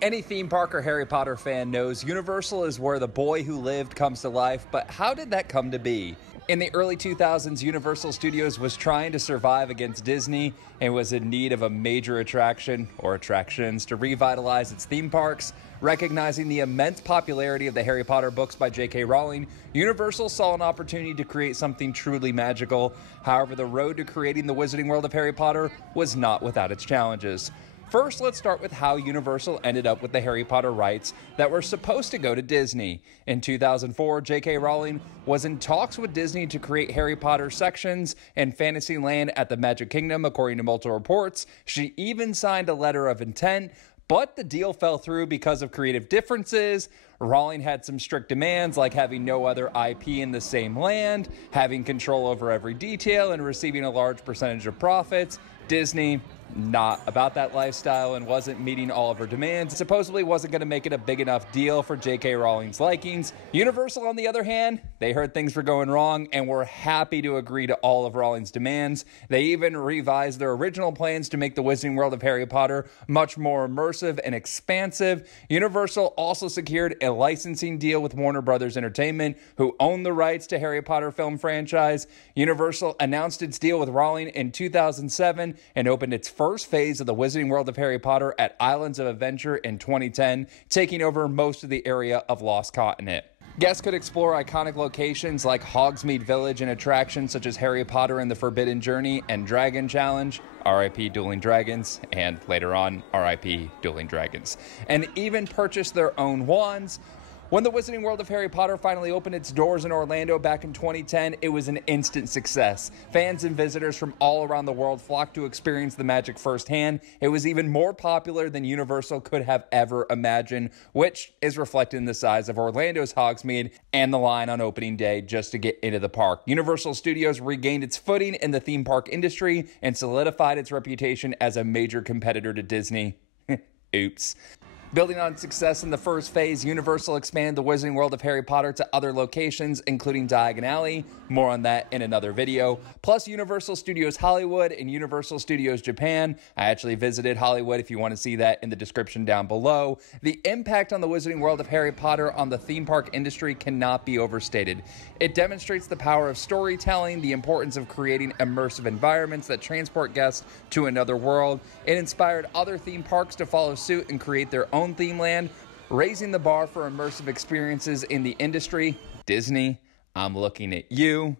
Any theme park or Harry Potter fan knows Universal is where the boy who lived comes to life, but how did that come to be? In the early 2000s, Universal Studios was trying to survive against Disney and was in need of a major attraction or attractions to revitalize its theme parks. Recognizing the immense popularity of the Harry Potter books by J.K. Rowling, Universal saw an opportunity to create something truly magical. However, the road to creating the Wizarding World of Harry Potter was not without its challenges. First, let's start with how Universal ended up with the Harry Potter rights that were supposed to go to Disney. In 2004, J.K. Rowling was in talks with Disney to create Harry Potter sections in Fantasyland at the Magic Kingdom, according to multiple reports. She even signed a letter of intent, but the deal fell through because of creative differences. Rowling had some strict demands like having no other IP in the same land, having control over every detail, and receiving a large percentage of profits. Disney, not about that lifestyle and wasn't meeting all of her demands. Supposedly wasn't going to make it a big enough deal for J.K. Rowling's likings. Universal, on the other hand, they heard things were going wrong and were happy to agree to all of Rowling's demands. They even revised their original plans to make the Wizarding World of Harry Potter much more immersive and expansive. Universal also secured a licensing deal with Warner Brothers Entertainment, who owned the rights to Harry Potter film franchise. Universal announced its deal with Rowling in 2007 and opened its first phase of the Wizarding World of Harry Potter at Islands of Adventure in 2010, taking over most of the area of Lost Continent. Guests could explore iconic locations like Hogsmeade Village and attractions such as Harry Potter and the Forbidden Journey and Dragon Challenge, RIP Dueling Dragons, and later on, RIP Dueling Dragons, and even purchase their own wands. When the Wizarding World of Harry Potter finally opened its doors in Orlando back in 2010, it was an instant success. Fans and visitors from all around the world flocked to experience the magic firsthand. It was even more popular than Universal could have ever imagined, which is reflected in the size of Orlando's Hogsmeade and the line on opening day just to get into the park. Universal Studios regained its footing in the theme park industry and solidified its reputation as a major competitor to Disney. Oops. Building on success in the first phase, Universal expanded the Wizarding World of Harry Potter to other locations, including Diagon Alley. More on that in another video. Plus Universal Studios Hollywood and Universal Studios Japan. I actually visited Hollywood if you want to see that in the description down below. The impact on the Wizarding World of Harry Potter on the theme park industry cannot be overstated. It demonstrates the power of storytelling, the importance of creating immersive environments that transport guests to another world. It inspired other theme parks to follow suit and create their own theme land, raising the bar for immersive experiences in the industry. Disney, I'm looking at you.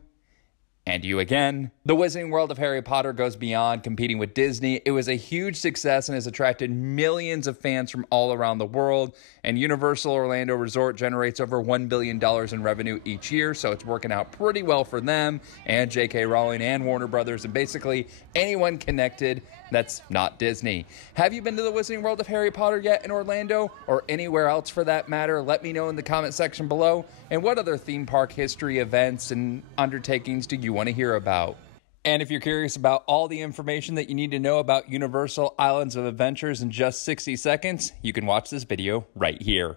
And you again. The Wizarding World of Harry Potter goes beyond competing with Disney. It was a huge success and has attracted millions of fans from all around the world. And Universal Orlando Resort generates over $1 billion in revenue each year, so it's working out pretty well for them and J.K. Rowling and Warner Brothers and basically anyone connected that's not Disney. Have you been to the Wizarding World of Harry Potter yet in Orlando or anywhere else for that matter? Let me know in the comment section below. And what other theme park history, events, and undertakings do you want to hear about? And if you're curious about all the information that you need to know about Universal Islands of Adventures in just 60 seconds, you can watch this video right here.